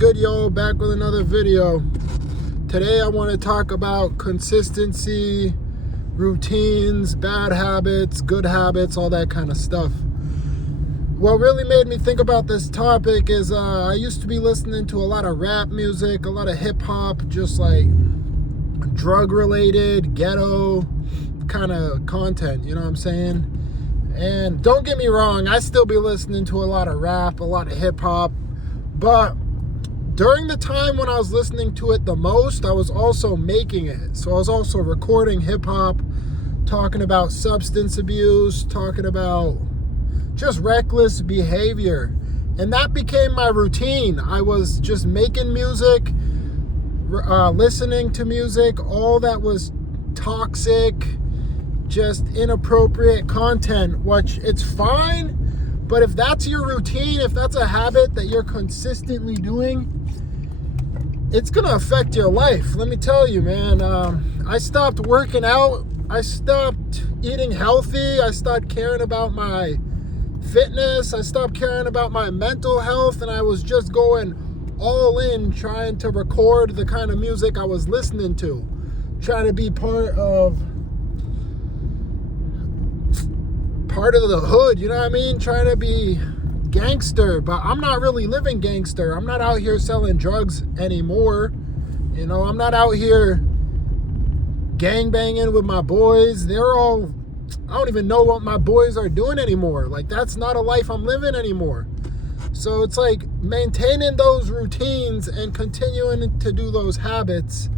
good, yo? Back with another video. Today I want to talk about consistency, routines, bad habits, good habits, all that kind of stuff. What really made me think about this topic is I used to be listening to a lot of rap music, a lot of hip-hop, just like drug-related, ghetto kind of content, you know what I'm saying? And don't get me wrong, I still be listening to a lot of rap, a lot of hip-hop, but during the time when I was listening to it the most, I was also making it. So I was also recording hip-hop, talking about substance abuse, talking about just reckless behavior. And that became my routine. I was just making music, listening to music, all that was toxic, just inappropriate content, which it's fine. But if that's your routine, if that's a habit that you're consistently doing, it's gonna affect your life. Let me tell you, man. I stopped working out. I stopped eating healthy. I stopped caring about my fitness. I stopped caring about my mental health, and I was just going all in trying to record the kind of music I was listening to, trying to be part of the hood, you know what I mean? Trying to be gangster, but I'm not really living gangster. I'm not out here selling drugs anymore. You know, I'm not out here gangbanging with my boys. I don't even know what my boys are doing anymore. Like, that's not a life I'm living anymore. So it's like maintaining those routines and continuing to do those habits,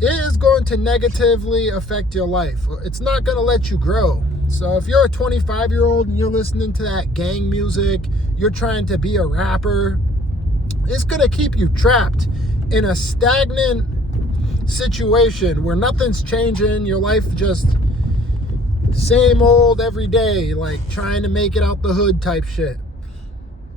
it is going to negatively affect your life. It's not going to let you grow. So if you're a 25-year-old and you're listening to that gang music, you're trying to be a rapper, it's going to keep you trapped in a stagnant situation where nothing's changing. Your life just same old every day, like trying to make it out the hood type shit.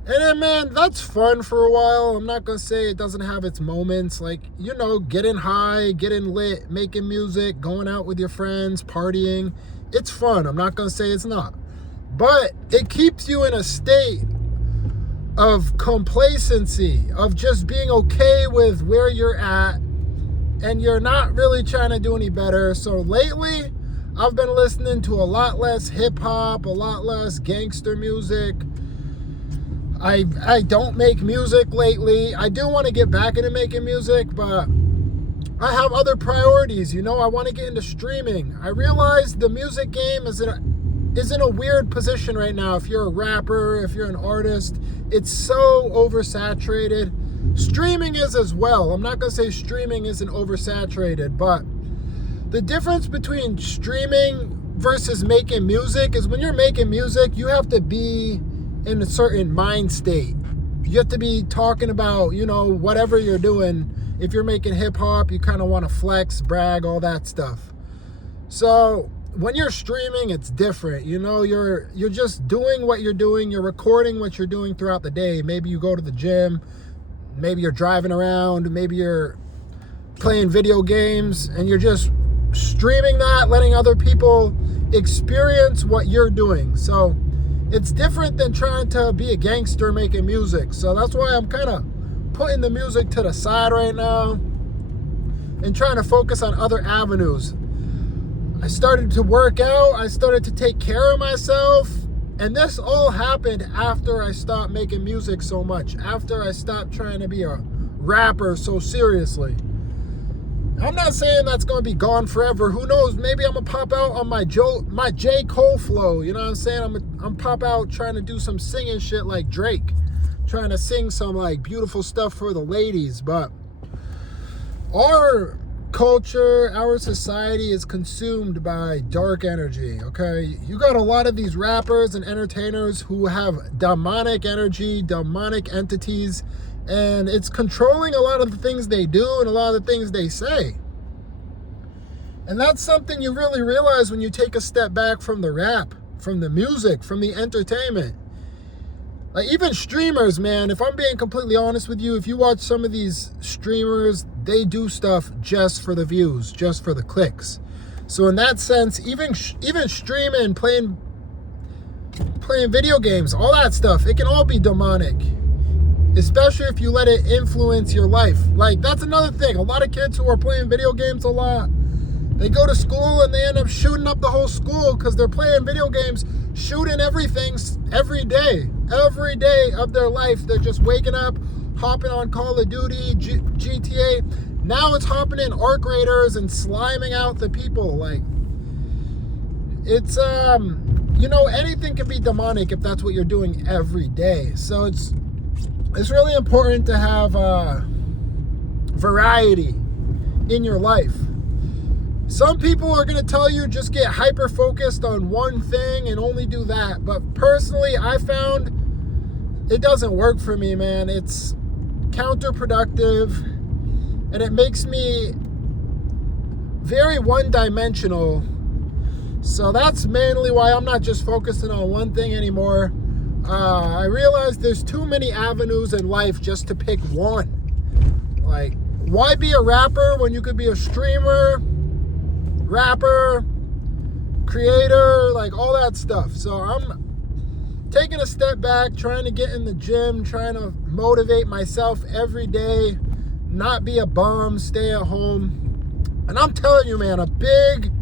And then, man, that's fun for a while. I'm not going to say it doesn't have its moments. Like, you know, getting high, getting lit, making music, going out with your friends, partying. It's fun. I'm not going to say it's not. But it keeps you in a state of complacency, of just being okay with where you're at, and you're not really trying to do any better. So lately, I've been listening to a lot less hip-hop, a lot less gangster music. I don't make music lately. I do want to get back into making music, but I have other priorities. You know, I want to get into streaming. I realize the music game is in a weird position right now. If you're a rapper, if you're an artist, it's so oversaturated. Streaming is as well. I'm not going to say streaming isn't oversaturated, but the difference between streaming versus making music is when you're making music, you have to be in a certain mind state. You have to be talking about, you know, whatever you're doing. If you're making hip hop, you kind of want to flex, brag, all that stuff. So when you're streaming, it's different. You know, you're just doing what you're doing. You're recording what you're doing throughout the day. Maybe you go to the gym. Maybe you're driving around. Maybe you're playing video games, and you're just streaming that, letting other people experience what you're doing. So it's different than trying to be a gangster making music. So that's why I'm kind of putting the music to the side right now and trying to focus on other avenues. I started to work out. I started to take care of myself. And this all happened after I stopped making music so much, after I stopped trying to be a rapper so seriously. I'm not saying that's going to be gone forever. Who knows? Maybe I'm going to pop out on my J. Cole flow. You know what I'm saying? I'm pop out trying to do some singing shit like Drake. Trying to sing some like beautiful stuff for the ladies. But our culture, our society is consumed by dark energy, okay? You got a lot of these rappers and entertainers who have demonic energy, demonic entities, and it's controlling a lot of the things they do and a lot of the things they say. And that's something you really realize when you take a step back from the rap, from the music, from the entertainment. Like, even streamers, man, if I'm being completely honest with you, if you watch some of these streamers, they do stuff just for the views, just for the clicks. So in that sense, even streaming, playing video games, all that stuff, it can all be demonic. especially if you let it influence your life. Like, that's another thing. A lot of kids who are playing video games a lot, they go to school and they end up shooting up the whole school because they're playing video games, shooting everything every day of their life. They're just waking up, hopping on Call of Duty, GTA. Now it's hopping in Arc Raiders and sliming out the people. Like, it's, anything can be demonic if that's what you're doing every day. So it's really important to have variety in your life. Some people are going to tell you just get hyper focused on one thing and only do that. But personally, I found it doesn't work for me, man. It's counterproductive and it makes me very one-dimensional. So that's mainly why I'm not just focusing on one thing anymore. I realized there's too many avenues in life just to pick one. Like, why be a rapper when you could be a streamer, rapper, creator, like all that stuff. So I'm taking a step back, trying to get in the gym, trying to motivate myself every day, not be a bum, stay at home. And I'm telling you, man, a big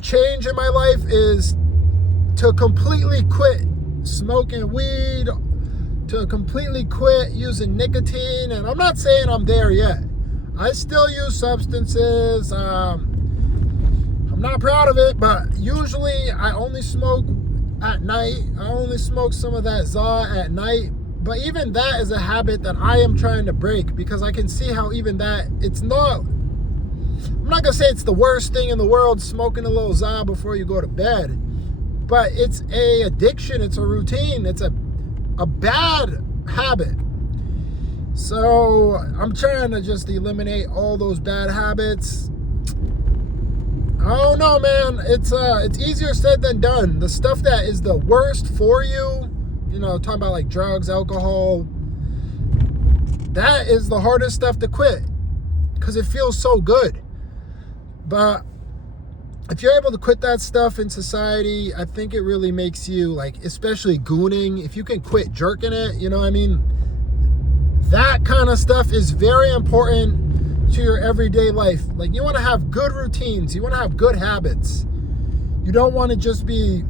change in my life is to completely quit smoking weed, to completely quit using nicotine. And I'm not saying I'm there yet. I still use substances. I'm not proud of it, but usually I only smoke at night. I only smoke some of that ZA at night. But even that is a habit that I am trying to break, because I can see how even that, it's not, I'm not going to say it's the worst thing in the world, smoking a little ZA before you go to bed. But it's a addiction. It's a routine. It's a bad habit. So I'm trying to just eliminate all those bad habits. I don't know, man. It's easier said than done. The stuff that is the worst for you, talking about like drugs, alcohol, that is the hardest stuff to quit because it feels so good. But if you're able to quit that stuff in society, I think it really makes you, like, especially gooning, if you can quit jerking it, you know what I mean? That kind of stuff is very important to your everyday life. Like, you want to have good routines. You want to have good habits. You don't want to just be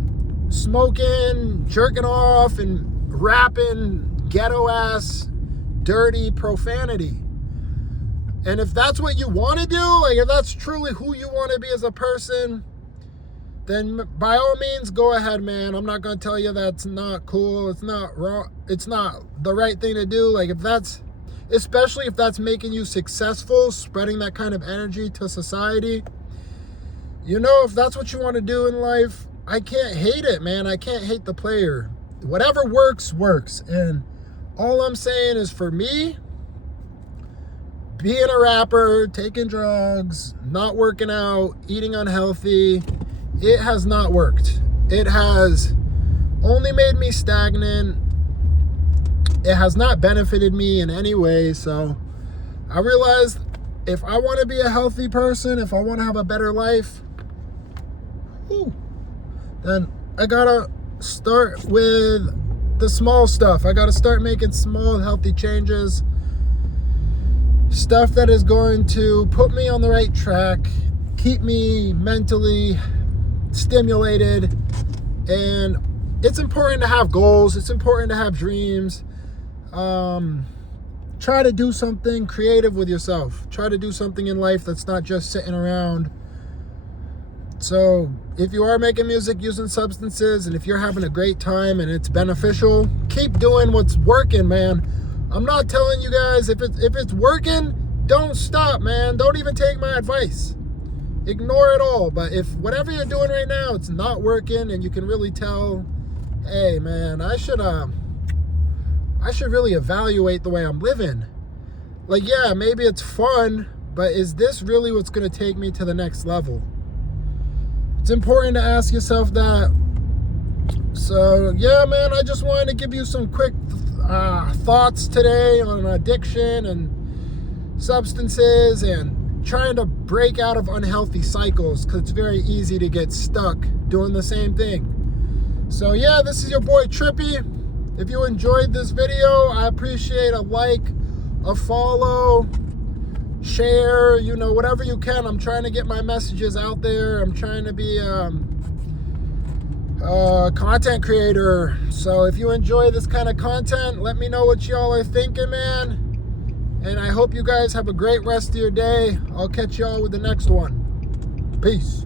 smoking, jerking off, and rapping ghetto-ass, dirty profanity. And if that's what you want to do, like if that's truly who you want to be as a person, then by all means, go ahead, man. I'm not going to tell you that's not cool. It's not wrong. It's not the right thing to do. Like especially if that's making you successful, spreading that kind of energy to society. If that's what you want to do in life, I can't hate it, man. I can't hate the player. Whatever works, works. And all I'm saying is, for me, being a rapper, taking drugs, not working out, eating unhealthy, it has not worked. It has only made me stagnant. It has not benefited me in any way. So I realized if I want to be a healthy person, if I want to have a better life, then I gotta start with the small stuff. I gotta start making small, healthy changes. Stuff that is going to put me on the right track, keep me mentally stimulated. And it's important to have goals. It's important to have dreams. Try to do something creative with yourself. Try to do something in life that's not just sitting around. So if you are making music using substances, and if you're having a great time and it's beneficial, keep doing what's working, man. I'm not telling you guys, if it's working, don't stop, man. Don't even take my advice. Ignore it all. But if whatever you're doing right now, it's not working, and you can really tell, hey, man, I should really evaluate the way I'm living. Like, yeah, maybe it's fun, but is this really what's going to take me to the next level? It's important to ask yourself that. So, yeah, man, I just wanted to give you some quick thoughts today on addiction and substances and trying to break out of unhealthy cycles, because it's very easy to get stuck doing the same thing. So, yeah, this is your boy Trippy. If you enjoyed this video, I appreciate a like, a follow, share, you know, whatever you can. I'm trying to get my messages out there. I'm trying to be a content creator. So if you enjoy this kind of content, let me know what y'all are thinking, man. And I hope you guys have a great rest of your day. I'll catch y'all with the next one. Peace.